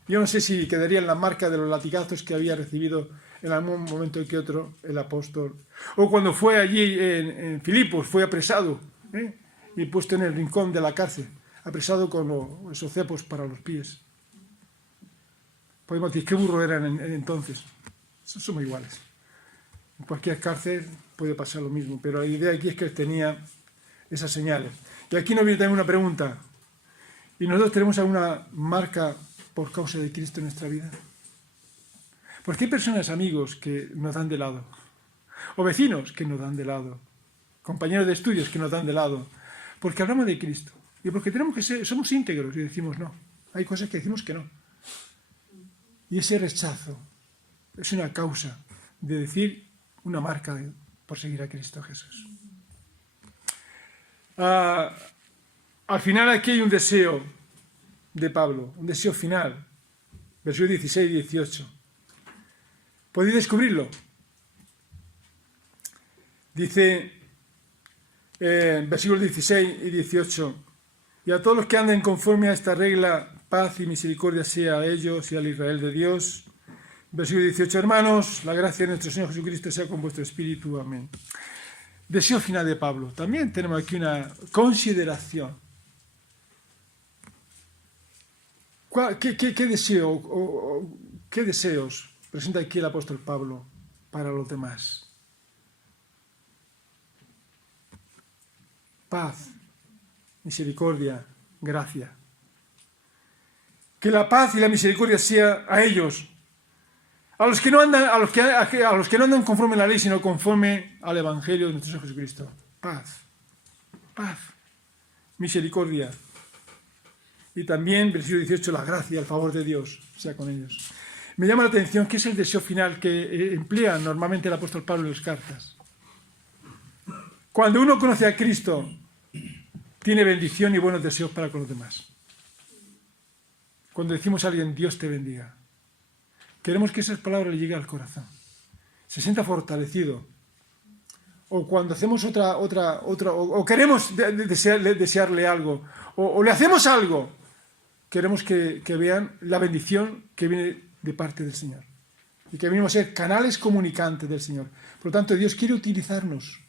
Yo no sé si quedarían la marca de los latigazos que había recibido en algún momento que otro el apóstol. O cuando fue allí en Filipos, fue apresado y puesto en el rincón de la cárcel, apresado con esos cepos para los pies. Podemos decir, qué burro eran entonces. Somos iguales. En cualquier cárcel puede pasar lo mismo, pero la idea aquí es que él tenía esas señales. Y aquí nos viene también una pregunta. ¿Y nosotros tenemos alguna marca por causa de Cristo en nuestra vida? Porque hay personas, amigos, que nos dan de lado. O vecinos que nos dan de lado. Compañeros de estudios que nos dan de lado. Porque hablamos de Cristo. Y porque tenemos que somos íntegros y decimos no. Hay cosas que decimos que no. Y ese rechazo es una causa de decir una marca por seguir a Cristo Jesús. Al final aquí hay un deseo de Pablo, un deseo final, versículos 16 y 18. ¿Podéis descubrirlo? Dice, versículos 16 y 18, y a todos los que anden conforme a esta regla, paz y misericordia sea a ellos y al Israel de Dios, Versículo 18, hermanos, la gracia de nuestro Señor Jesucristo sea con vuestro espíritu. Amén. Deseo final de Pablo. También tenemos aquí una consideración. ¿Qué deseo o qué deseos presenta aquí el apóstol Pablo para los demás? Paz, misericordia, gracia. Que la paz y la misericordia sea a ellos, a los que no andan conforme a la ley, sino conforme al Evangelio de nuestro Señor Jesucristo. Paz, paz, misericordia. Y también, versículo 18, la gracia, el favor de Dios sea con ellos. Me llama la atención que es el deseo final que emplea normalmente el apóstol Pablo en las cartas. Cuando uno conoce a Cristo, tiene bendición y buenos deseos para con los demás. Cuando decimos a alguien, Dios te bendiga, queremos que esas palabras le lleguen al corazón, se sienta fortalecido. O cuando hacemos o queremos desearle algo, o le hacemos algo, queremos que vean la bendición que viene de parte del Señor. Y que venimos a ser canales comunicantes del Señor. Por lo tanto, Dios quiere utilizarnos,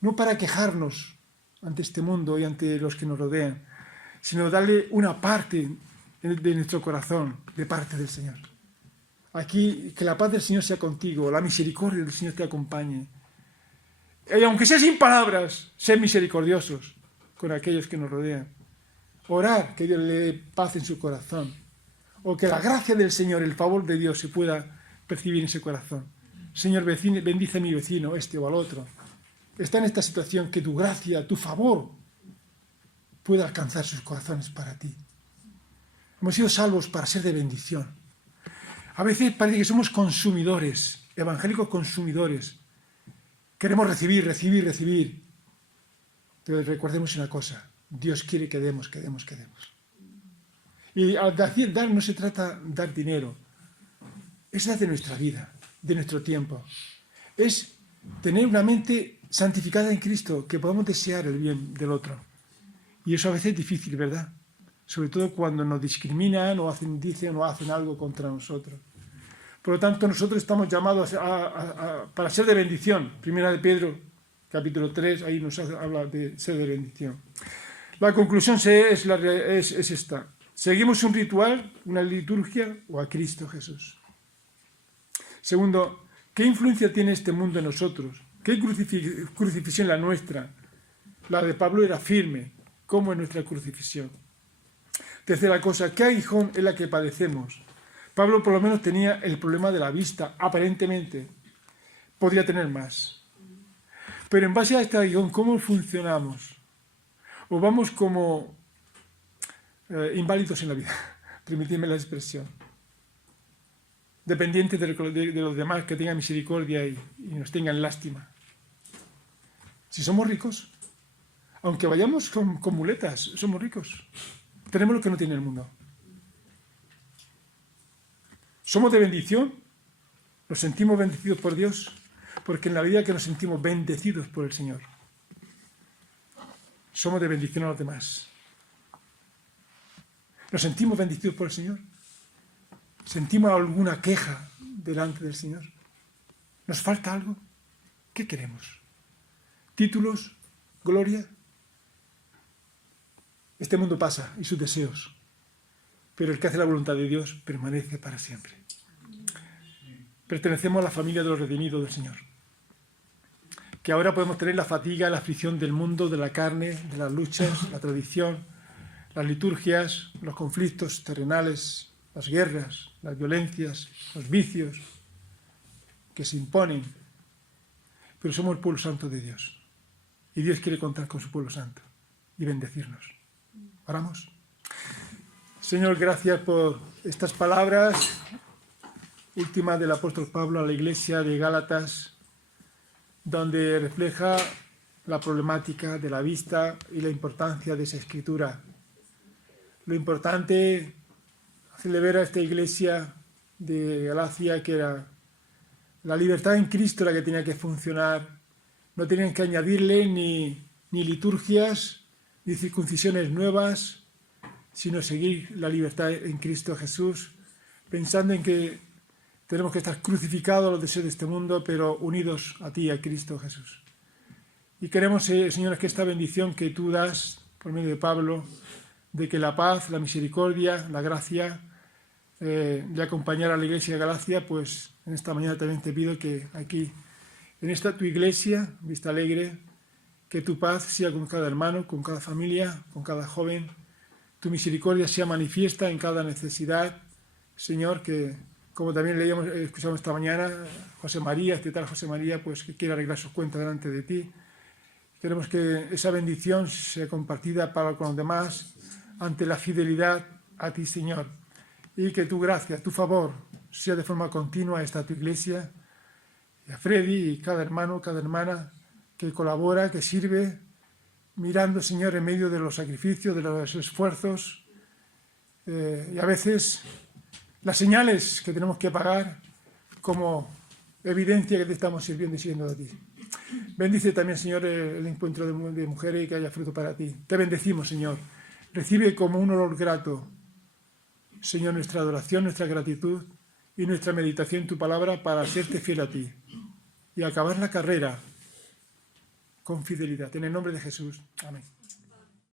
no para quejarnos ante este mundo y ante los que nos rodean, sino darle una parte de nuestro corazón de parte del Señor. Aquí, que la paz del Señor sea contigo, la misericordia del Señor te acompañe. Y aunque sea sin palabras, ser misericordiosos con aquellos que nos rodean. Orar, que Dios le dé paz en su corazón. O que la gracia del Señor, el favor de Dios se pueda percibir en ese corazón. Señor, bendice a mi vecino, este o al otro. Está en esta situación, que tu gracia, tu favor, pueda alcanzar sus corazones para ti. Hemos sido salvos para ser de bendición. A veces parece que somos consumidores, evangélicos consumidores. Queremos recibir. Pero recordemos una cosa, Dios quiere que demos. Y al dar no se trata de dar dinero, es dar de nuestra vida, de nuestro tiempo. Es tener una mente santificada en Cristo, que podamos desear el bien del otro. Y eso a veces es difícil, ¿verdad? Sobre todo cuando nos discriminan o dicen algo contra nosotros. Por lo tanto, nosotros estamos llamados para ser de bendición. Primera de Pedro, capítulo 3, ahí nos habla de ser de bendición. La conclusión es esta. ¿Seguimos un ritual, una liturgia o a Cristo Jesús? Segundo, ¿qué influencia tiene este mundo en nosotros? ¿Qué crucifixión la nuestra? La de Pablo era firme. ¿Cómo es nuestra crucifixión? Tercera cosa, ¿qué aguijón es la que padecemos? Pablo por lo menos tenía el problema de la vista, aparentemente. Podría tener más. Pero en base a este aguijón, ¿cómo funcionamos? ¿O vamos como inválidos en la vida? Permitidme la expresión. Dependientes de los demás, que tengan misericordia y nos tengan lástima. Si somos ricos, aunque vayamos con muletas, somos ricos. Tenemos lo que no tiene el mundo. Somos de bendición, nos sentimos bendecidos por Dios, porque en la vida que nos sentimos bendecidos por el Señor, somos de bendición a los demás. ¿Nos sentimos bendecidos por el Señor? ¿Sentimos alguna queja delante del Señor? ¿Nos falta algo? ¿Qué queremos? ¿Títulos? ¿Gloria? Este mundo pasa y sus deseos, pero el que hace la voluntad de Dios permanece para siempre. Pertenecemos a la familia de los redimidos del Señor, que ahora podemos tener la fatiga, la aflicción del mundo, de la carne, de las luchas, la tradición, las liturgias, los conflictos terrenales, las guerras, las violencias, los vicios que se imponen, pero somos el pueblo santo de Dios y Dios quiere contar con su pueblo santo y bendecirnos. ¿Oramos? Señor, gracias por estas palabras últimas del apóstol Pablo a la iglesia de Gálatas, donde refleja la problemática de la vista y la importancia de esa escritura. Lo importante, hacerle ver a esta iglesia de Galacia que era la libertad en Cristo la que tenía que funcionar. No tenían que añadirle ni liturgias, ni circuncisiones nuevas, sino seguir la libertad en Cristo Jesús, pensando en que Tenemos que estar crucificados a los deseos de este mundo, pero unidos a ti, a Cristo Jesús. Y queremos, Señor, que esta bendición que tú das por medio de Pablo, de que la paz, la misericordia, la gracia de acompañar a la iglesia de Galacia, pues en esta mañana también te pido que aquí, en esta tu iglesia, Vista Alegre, que tu paz sea con cada hermano, con cada familia, con cada joven, tu misericordia sea manifiesta en cada necesidad, Señor, que como también escuchamos esta mañana, José María, este tal José María, pues que quiere arreglar sus cuentas delante de ti. Queremos que esa bendición sea compartida para con los demás ante la fidelidad a ti, Señor. Y que tu gracia, tu favor, sea de forma continua esta tu iglesia, y a Freddy y cada hermano, cada hermana que colabora, que sirve, mirando, Señor, en medio de los sacrificios, de los esfuerzos, y a veces las señales que tenemos que pagar como evidencia que te estamos sirviendo y siguiendo a ti. Bendice también, Señor, el encuentro de mujeres y que haya fruto para ti. Te bendecimos, Señor. Recibe como un olor grato, Señor, nuestra adoración, nuestra gratitud y nuestra meditación en tu palabra para serte fiel a ti y acabar la carrera con fidelidad. En el nombre de Jesús. Amén.